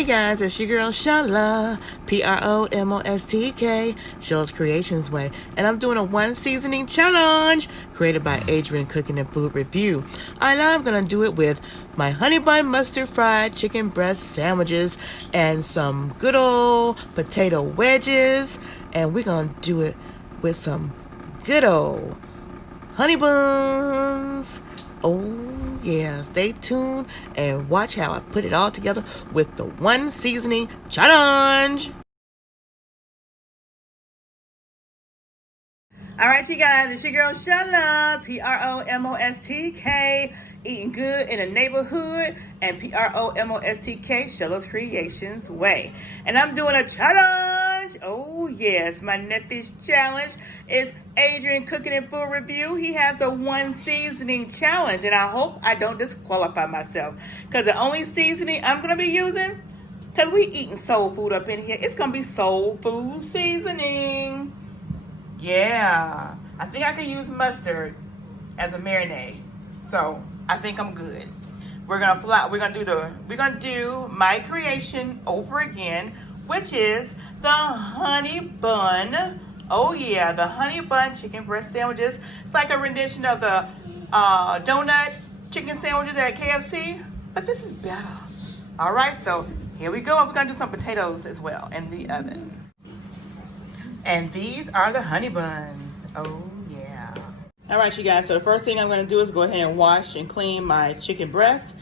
Hey guys, it's your girl Shala, PromoSTK, Shala's Creations Way, and I'm doing a one seasoning challenge created by Adrian Cooking and Food Review. And I'm gonna do it with my honey bun mustard fried chicken breast sandwiches and some good old potato wedges, and we're gonna do it with some good old honey buns. Oh yeah, stay tuned and watch how I put it all together with the one seasoning challenge. All right, you guys, it's your girl Shala, PromoSTK, eating good in the neighborhood, and PromoSTK, Shala's Creations Way. And I'm doing a challenge. Oh yes, my nephew's challenge is Adrian Cooking and Food Review. He has the one seasoning challenge, and I hope I don't disqualify myself, because the only seasoning I'm gonna be using, because we eating soul food up in here, it's gonna be soul food seasoning. Yeah, I think I can use mustard as a marinade, so I think I'm good. We're gonna do my creation over again, which is the honey bun. Oh yeah, the honey bun chicken breast sandwiches. It's like a rendition of the donut chicken sandwiches at KFC, but this is better. All right, so here we go. We're gonna do some potatoes as well in the oven. And these are the honey buns. Oh yeah. All right, you guys, so the first thing I'm gonna do is go ahead and wash and clean my chicken breast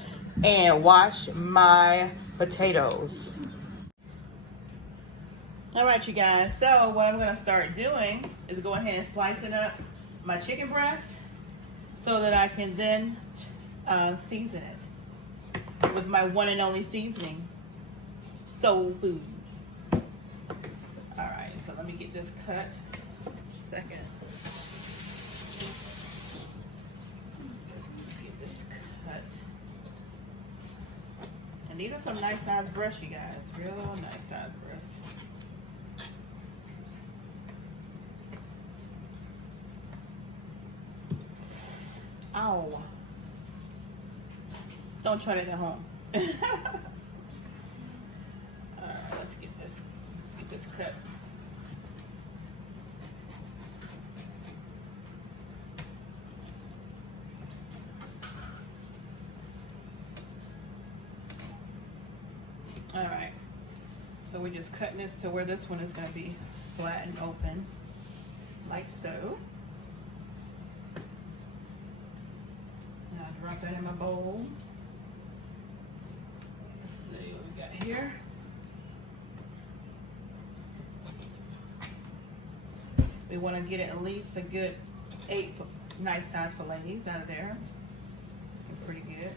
and wash my potatoes. All right, you guys, so what I'm gonna start doing is go ahead and slicing up my chicken breast so that I can then season it with my one and only seasoning, soul food. All right, so let me get this cut. Second. Get this cut. And these are some nice size breasts, you guys. Real nice size breasts. Ow. Don't try that at home. All right, let's get this cut. All right, so we're just cutting this to where this one is going to be flat and open, like so. Now I drop that in my bowl. Let's see what we got here. We want to get at least a good 8 nice size fillets out of there. They're pretty good.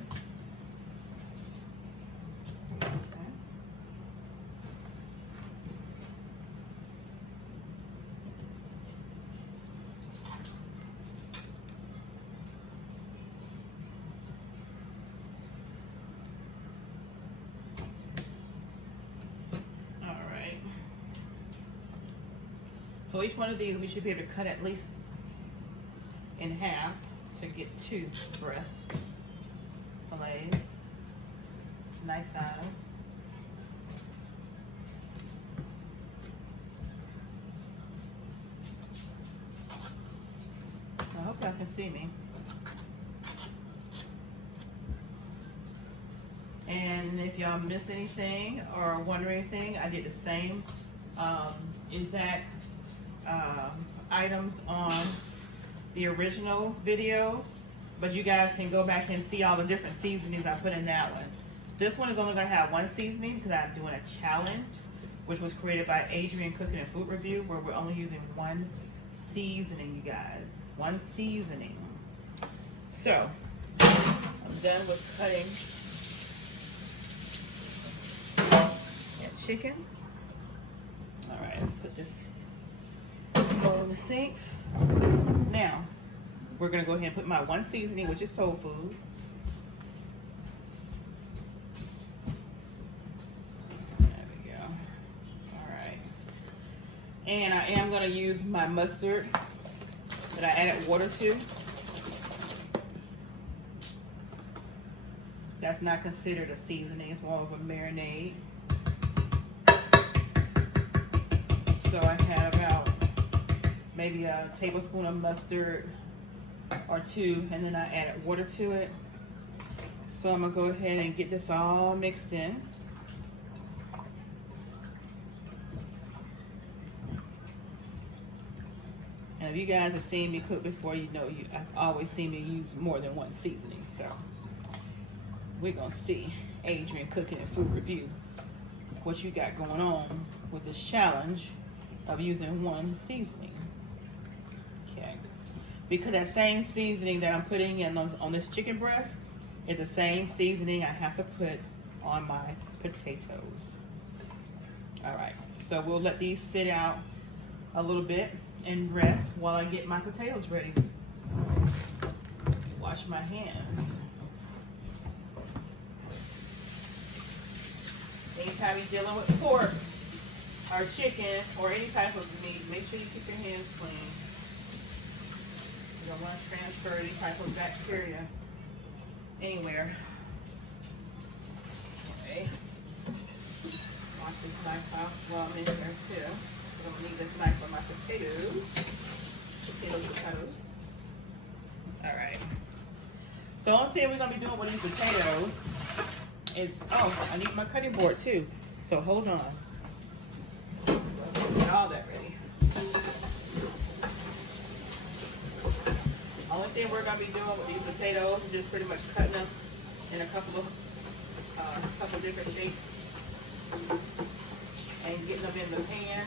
Okay. All right. So each one of these we should be able to cut at least in half to get 2 breast fillets. Nice size. I hope y'all can see me. And if y'all miss anything or wonder anything, I did the same exact items on the original video, but you guys can go back and see all the different seasonings I put in that one. This one is only going to have one seasoning because I'm doing a challenge, which was created by Adrian Cooking and Food Review, where we're only using one seasoning, you guys. One seasoning. So, I'm done with cutting that chicken. All right, let's put this bowl in the sink. Now, we're going to go ahead and put my one seasoning, which is soul food. There we go. All right. And I am going to use my mustard that I added water to. That's not considered a seasoning. It's more of a marinade. maybe a tablespoon of mustard or 2, and then I added water to it. So I'm gonna go ahead and get this all mixed in. And if you guys have seen me cook before, you know I've always seen me use more than one seasoning. So we're gonna see Adrian Cooking and Food Review what you got going on with this challenge of using one seasoning. Okay, because that same seasoning that I'm putting in on this chicken breast is the same seasoning I have to put on my potatoes. All right, so we'll let these sit out a little bit and rest while I get my potatoes ready. Wash my hands. Anytime you're dealing with pork or chicken or any type of meat, make sure you keep your hands clean. You don't want to transfer any type of bacteria anywhere. Okay. Wash this knife off while I'm in here too. I'm gonna need this knife for my potatoes. Potatoes. All right. So the only thing we're gonna be doing with these potatoes is, oh, I need my cutting board too. So hold on. Get all that ready. Only thing we're gonna be doing with these potatoes is just pretty much cutting them in a couple different shapes and getting them in the pan.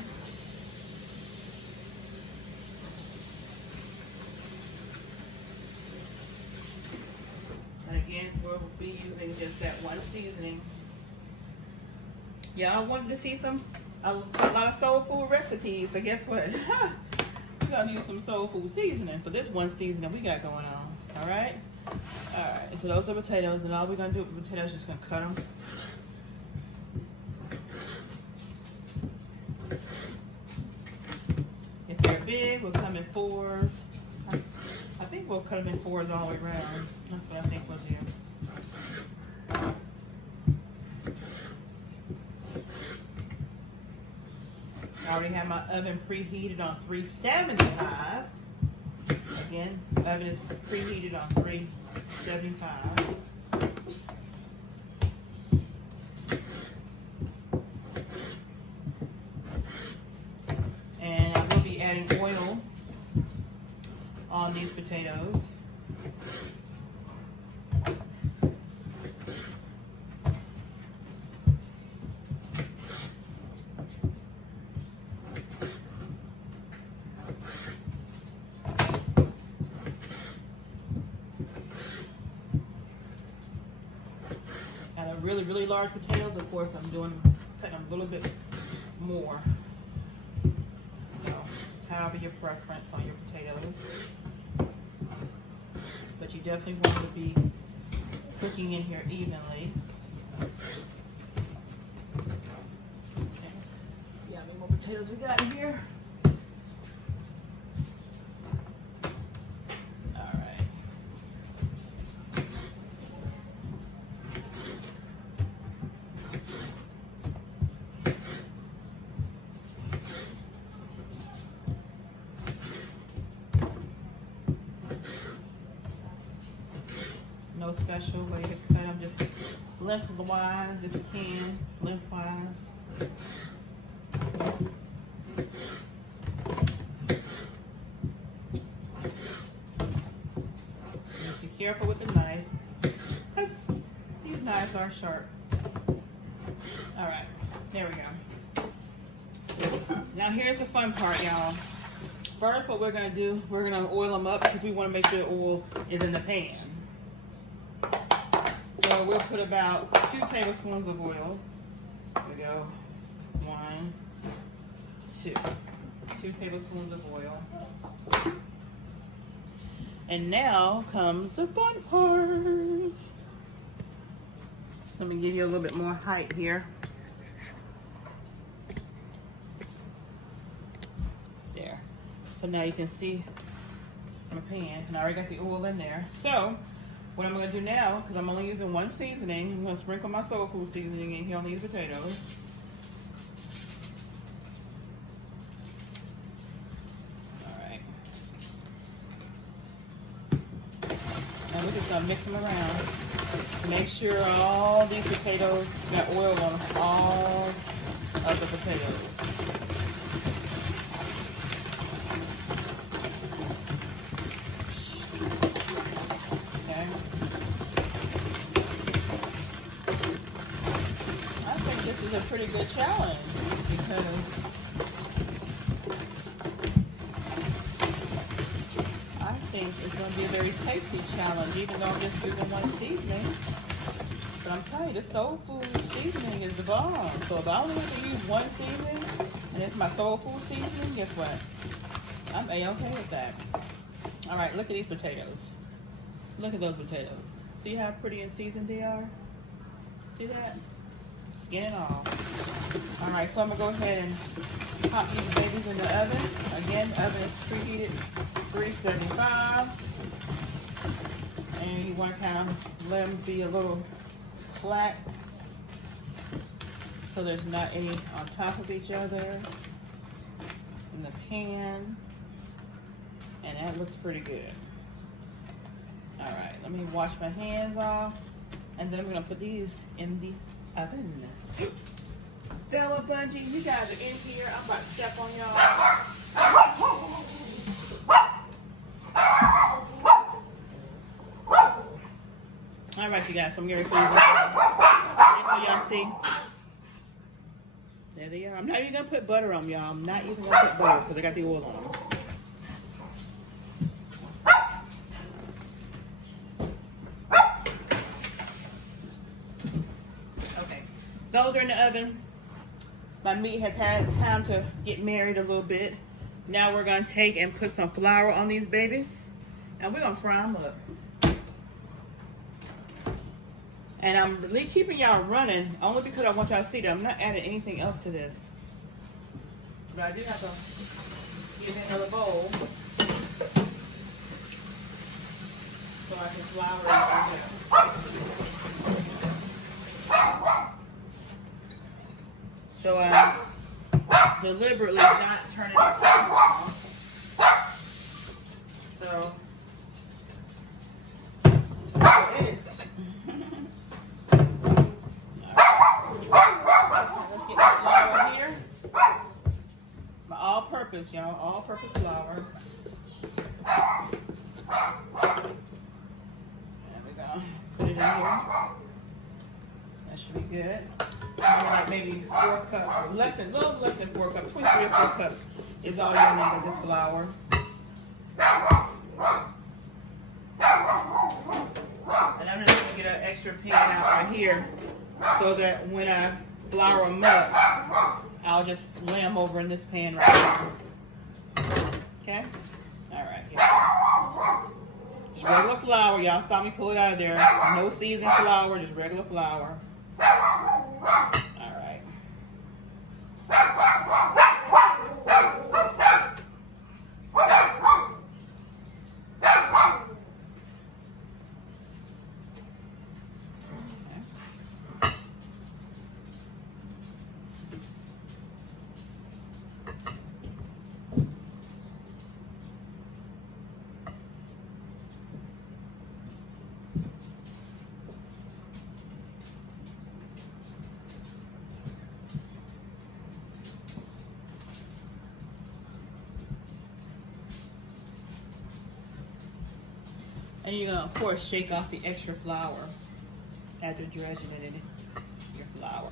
And again, we'll be using just that one seasoning. Y'all wanted to see a lot of soul food recipes, so guess what? We're gonna use some soul food seasoning for this one seasoning we got going on. All right. So those are potatoes, and all we're gonna do with the potatoes is just gonna cut them. If they're big, we'll come in 4s. I think we'll cut them in 4s all the way around. That's what I think we'll do. I already have my oven preheated on 375. Again, the oven is preheated on 375. And I will be adding oil on these potatoes. Really large potatoes, of course, I'm cutting them a little bit more. So it's however your preference on your potatoes. But you definitely want to be cooking in here evenly. Okay. See how many more potatoes we got in here. No special way to cut them, just lengthwise if you can, lengthwise. Just be careful with the knife, because these knives are sharp. All right, there we go. Now here's the fun part, y'all. First, what we're gonna do, we're gonna oil them up because we want to make sure the oil is in the pan. So we'll put about 2 tablespoons of oil. There we go. 1, 2. 2 tablespoons of oil. And now comes the fun part. Let me give you a little bit more height here. There. So now you can see my pan, and I already got the oil in there. So what I'm going to do now, because I'm only using one seasoning, I'm going to sprinkle my soul food seasoning in here on these potatoes. All right. just gonna mix them around. Make sure all these potatoes got oil on all of the potatoes. Okay. I think this is a pretty good challenge because I think it's going to be a very tasty challenge, even though I'm just using one seasoning. But I'm telling you, the soul food seasoning is the bomb. So if I only have to use one seasoning, and it's my soul food seasoning, guess what? I'm A-okay with that. All right, look at these potatoes. Look at those potatoes. See how pretty and seasoned they are? See that? Skin and all. All right, so I'm gonna go ahead and pop these babies in the oven. Again, the oven is preheated 375. And you want to kind of let them be a little flat so there's not any on top of each other in the pan. And that looks pretty good. All right, let me wash my hands off, and then I'm gonna put these in the oven. Bella Bungee, you guys are in here. I'm about to step on y'all. All right, you guys, so I'm getting ready for you. So y'all see. There they are. I'm not even gonna put butter on y'all. I'm not even gonna put butter because I got the oil on them. Those are in the oven. My meat has had time to get married a little bit. Now we're gonna take and put some flour on these babies, and we're gonna fry them up. And I'm really keeping y'all running only because I want y'all to see that I'm not adding anything else to this. But I do have to get another bowl so I can flour it. So I'm deliberately not turning the flame on. So it is. Let's get that flour here. My all-purpose, y'all, all-purpose flour. There we go. Put it in here. That should be good. Like maybe 4 cups, a little less than 4 cups, 23 or 4 cups is all you'll need of this flour. And I'm just gonna get an extra pan out right here so that when I flour them up, I'll just lay them over in this pan right here. Okay? All right. Just regular flour. Y'all saw me pull it out of there. No seasoned flour, just regular flour. All right. And you're gonna, of course, shake off the extra flour as you're dredging it in your flour.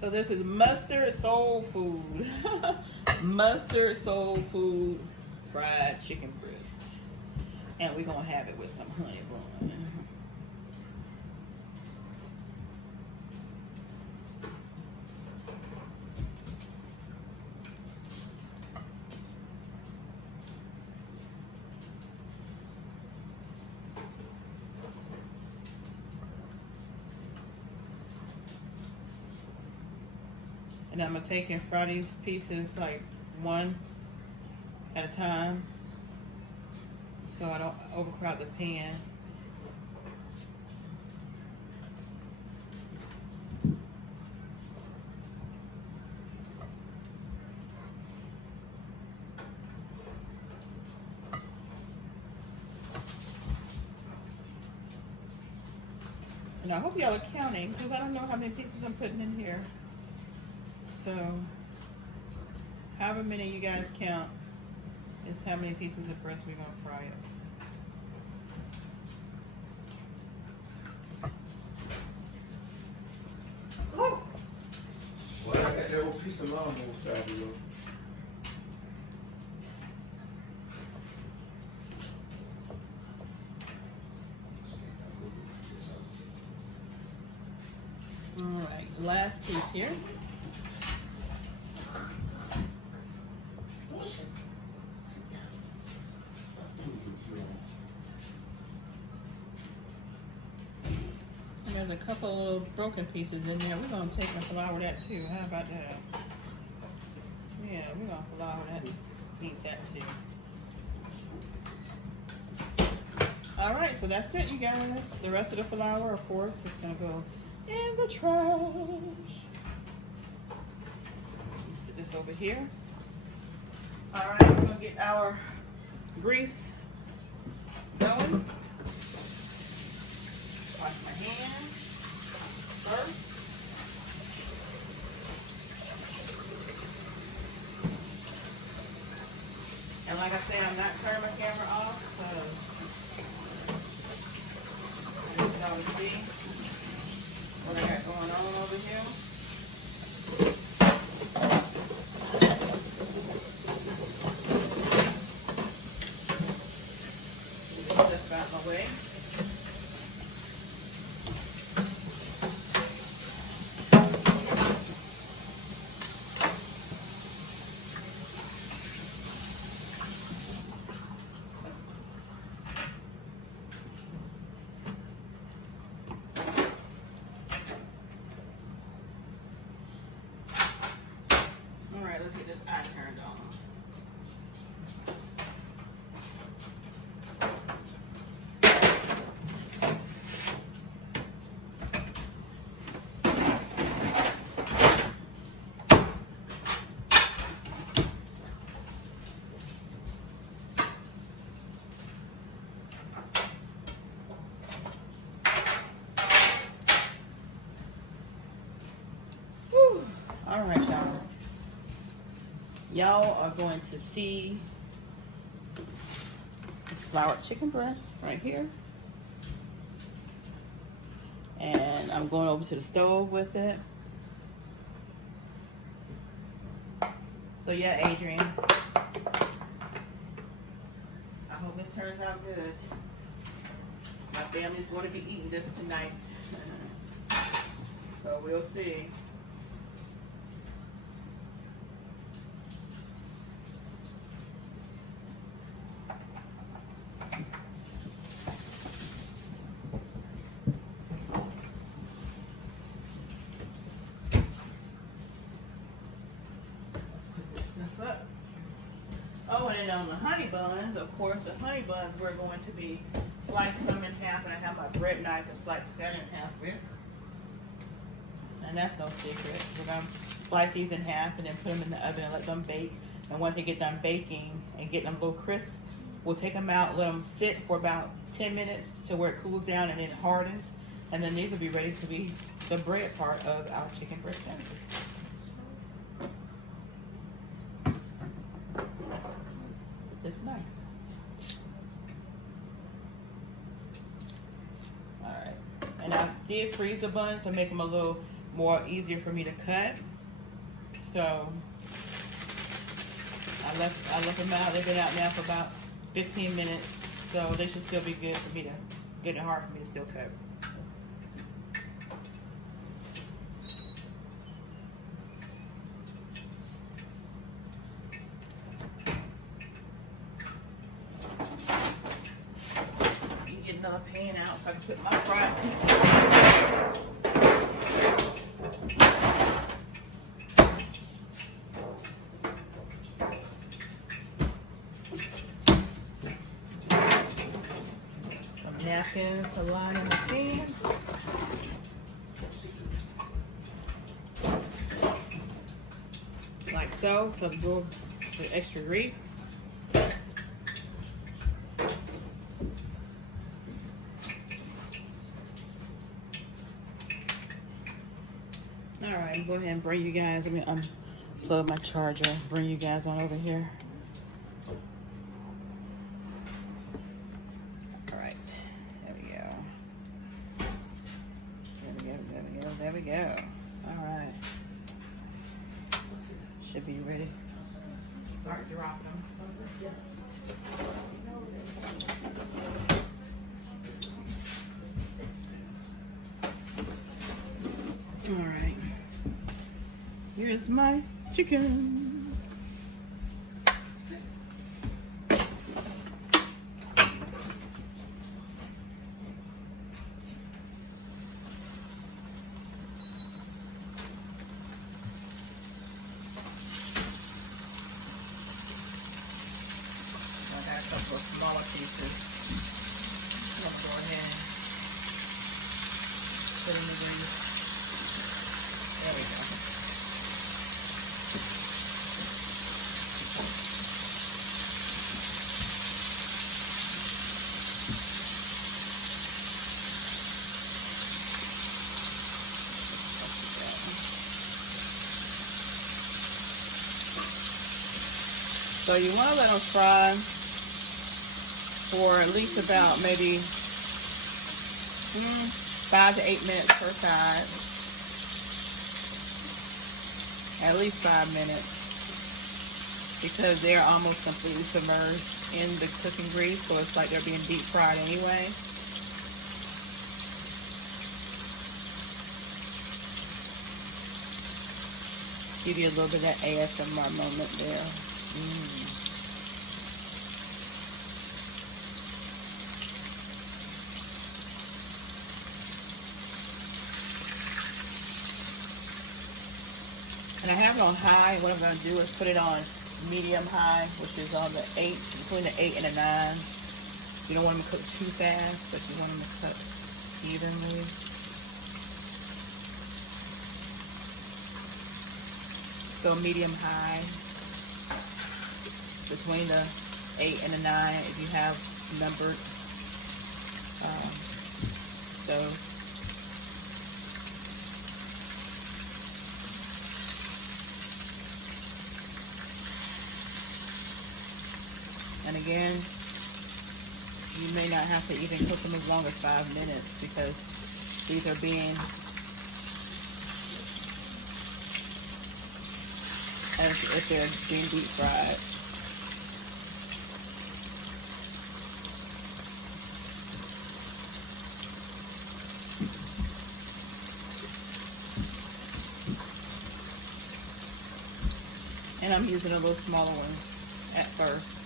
So this is mustard soul food. Mustard soul food fried chicken breast. And we're gonna have it with some honey bun. And I'm gonna take and fry these pieces like one at a time, so I don't overcrowd the pan. And I hope y'all are counting because I don't know how many pieces I'm putting in here. So, however many you guys count is how many pieces of breast we're going to fry up. Well, I got that little piece of lawnmower side below. Alright, last piece here. And there's a couple of little broken pieces in there. We're going to take and flour that too. How about that? Yeah, we're going to flour that and eat that too. Alright, so that's it, you guys. The rest of the flour, of course, is going to go in the trash. Sit this over here. Alright, we're going to get our grease going. Wash my hands first. And like I say, I'm not turning my camera off because I just want to see what I got going on over here. Get this out of my way. Let's get this eye turned on. Whew. All right, y'all. Y'all are going to see this floured chicken breast right here. And I'm going over to the stove with it. So yeah, Adrian, I hope this turns out good. My family's going to be eating this tonight. So we'll see. Oh, and on the honey buns, of course, the honey buns we're going to be slicing them in half, and I have my bread knife to slice that in half with. And that's no secret. We're going to slice these in half and then put them in the oven and let them bake. And once they get done baking and getting them a little crisp, we'll take them out, let them sit for about 10 minutes to where it cools down and then it hardens. And then these will be ready to be the bread part of our chicken breast sandwich. This knife. Alright. And I did freeze the buns to make them a little more easier for me to cut. So I left them out. They've been out now for about 15 minutes. So they should still be good for me to get it hard for me to still cut. Another pan out so I can put my fried pieces. Some napkins to line in the pan. Like so, to absorb the extra grease. bring you guys, let me unplug my charger, bring you guys on over here. All right, there we go. There we go. All right. Should be ready. Start dropping them. All right. Here's my chicken. A couple of smaller pieces. I'm gonna go ahead and put in the grease. There we go. So you want to let them fry for at least about maybe 5 to 8 minutes per side. At least 5 minutes, because they're almost completely submerged in the cooking grease, so it's like they're being deep fried anyway. Give you a little bit of that ASMR moment there. And I have it on high. What I'm going to do is put it on medium high, which is on the 8, between the 8 and the 9. You don't want them to cook too fast, but you want them to cook evenly. So medium high, between the 8 and the 9, if you have numbered stoves. And again, you may not have to even cook them as long as 5 minutes, because these are being if they're being deep fried. And I'm using a little smaller one at first.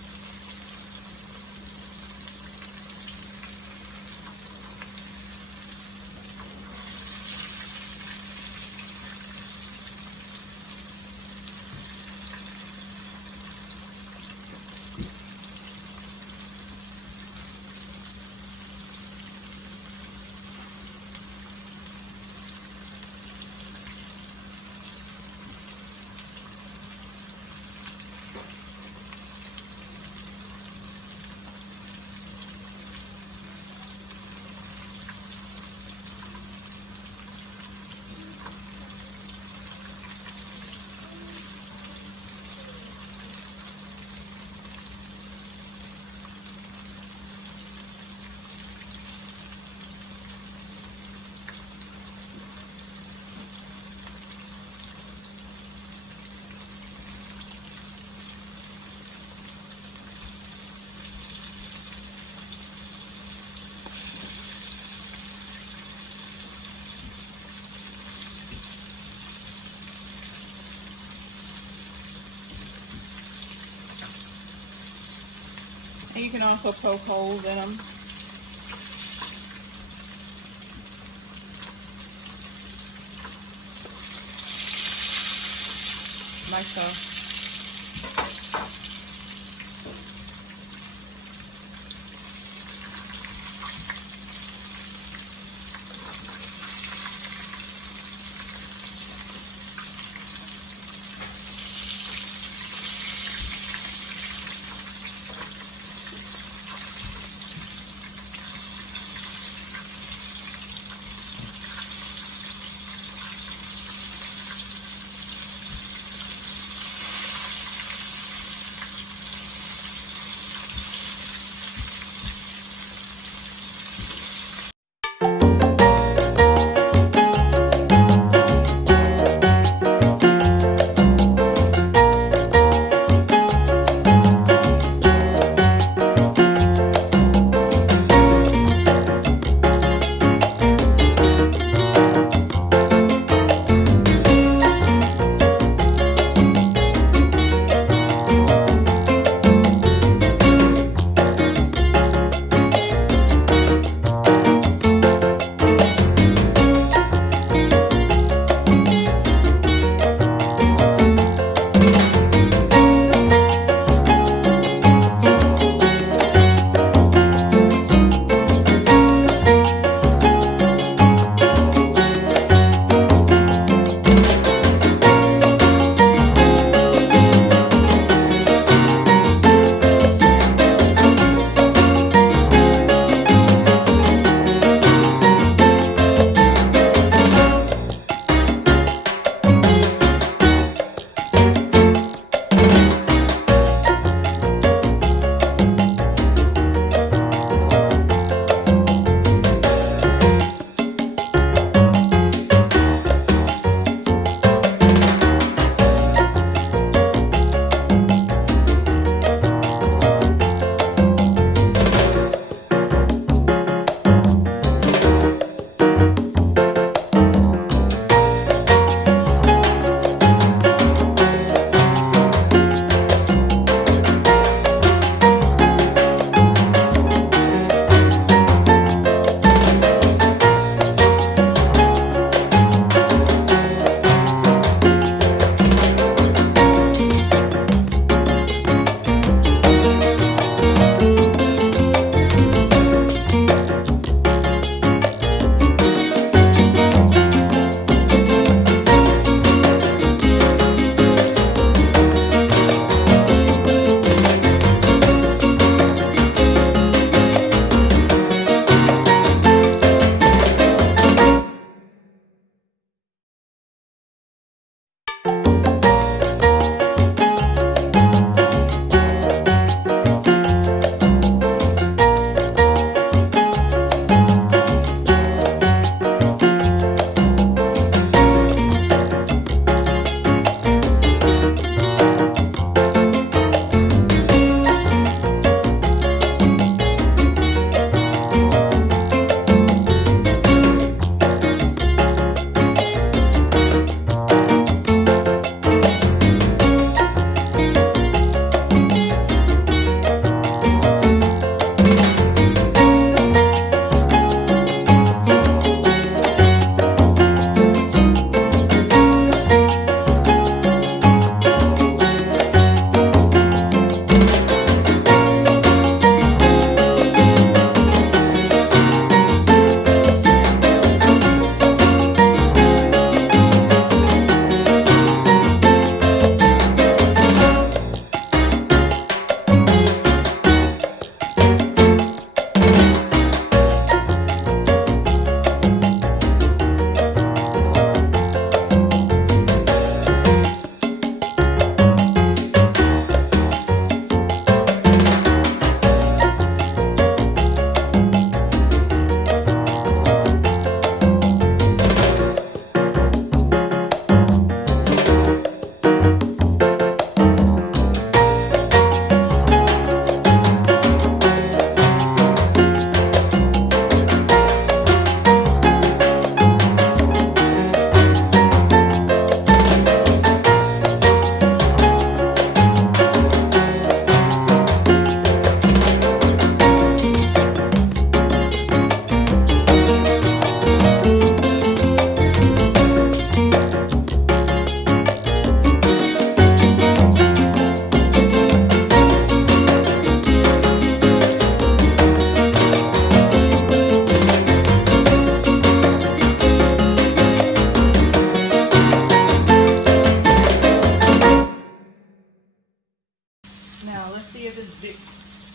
And you can also poke holes in them. Like so.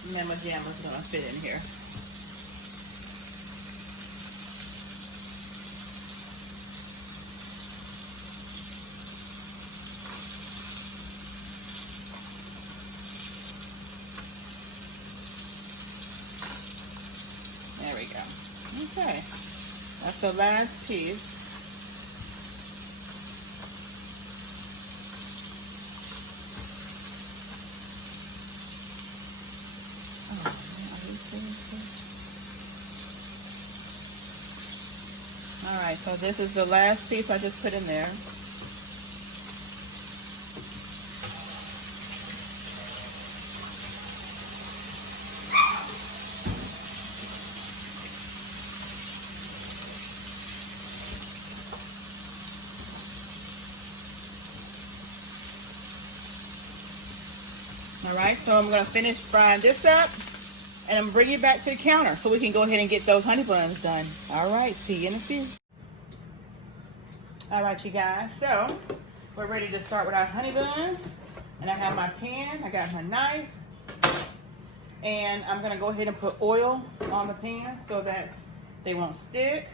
And then my jam is gonna fit in here. There we go. Okay, that's the last piece. All right, so this is the last piece I just put in there. All right, so I'm gonna finish frying this up and I'm bringing it back to the counter so we can go ahead and get those honey buns done. All right, see you in a few. All right, you guys, so we're ready to start with our honey buns. And I have my pan, I got my knife, and I'm gonna go ahead and put oil on the pan so that they won't stick.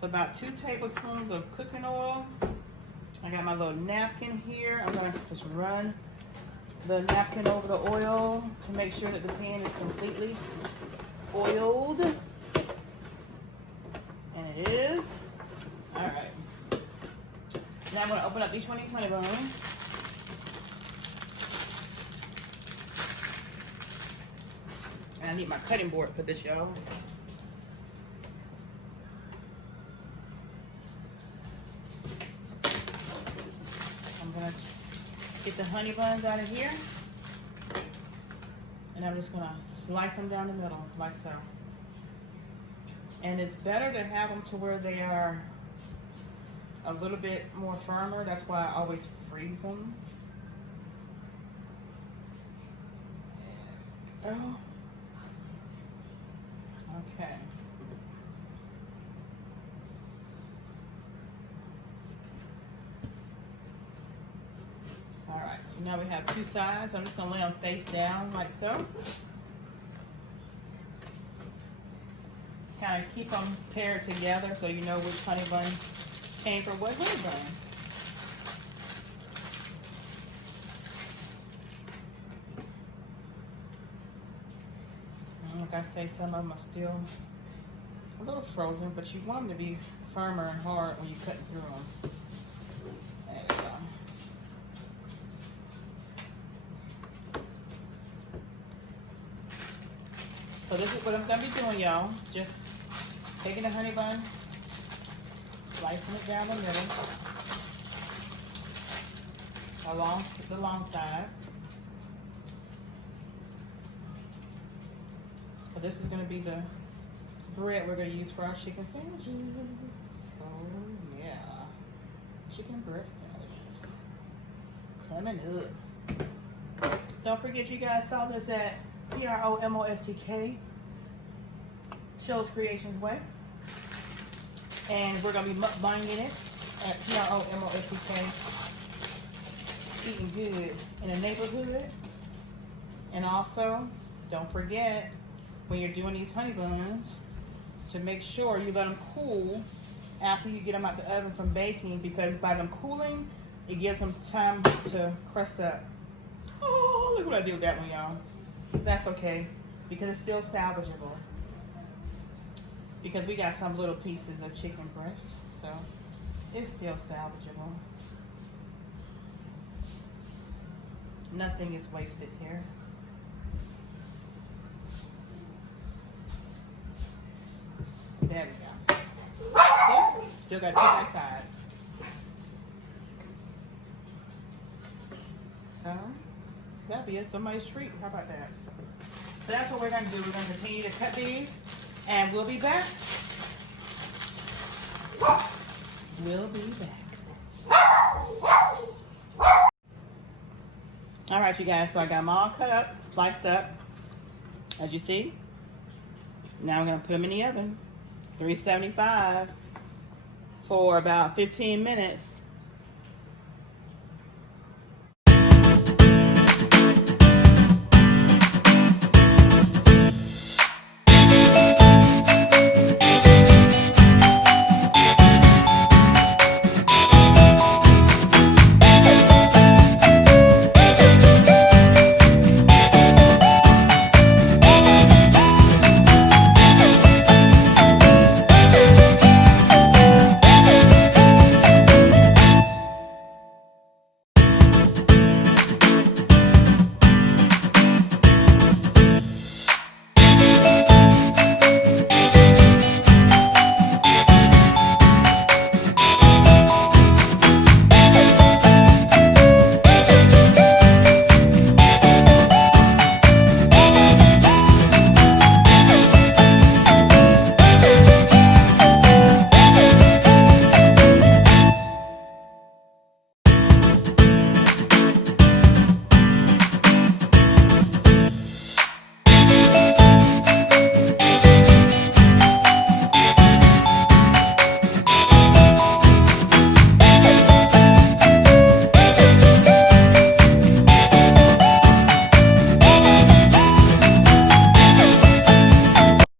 So about 2 tablespoons of cooking oil. I got my little napkin here. I'm gonna just run the napkin over the oil to make sure that the pan is completely oiled. And it is. All right. Now I'm gonna open up each one of these honey buns. And I need my cutting board for this, y'all. I'm gonna get the honey buns out of here. And I'm just gonna slice them down the middle, like so. And it's better to have them to where they are a little bit more firmer. That's why I always freeze them. Oh. Okay. All right, so now we have 2 sides. I'm just gonna lay them face down like so. Kind of keep them paired together so you know which honey bun came from what honey bun. And like I say, some of them are still a little frozen, but you want them to be firmer and hard when you're cutting through them. There you go. So this is what I'm gonna be doing, y'all. Just taking the honey bun, slicing it down the middle, along the long side. So this is gonna be the bread we're gonna use for our chicken sandwiches. Oh yeah, chicken breast sandwiches coming up. Don't forget, you guys saw this at PromoSTK, Shell's Creations Way, and we're gonna be mukbanging it at PromoSTK, eating good in the neighborhood. And also, don't forget, when you're doing these honey buns, to make sure you let them cool after you get them out the oven from baking, because by them cooling, it gives them time to crust up. Oh, look what I did with that one, y'all. That's okay, because it's still salvageable. Because we got some little pieces of chicken breast, so it's still salvageable. Nothing is wasted here. There we go. Still got 2 on sides. So that'll be it. Somebody's treat. How about that? So that's what we're gonna do. We're gonna continue to cut these, and we'll be back. We'll be back. All right, you guys. So I got them all cut up, sliced up, as you see. Now I'm gonna put them in the oven, 375, for about 15 minutes.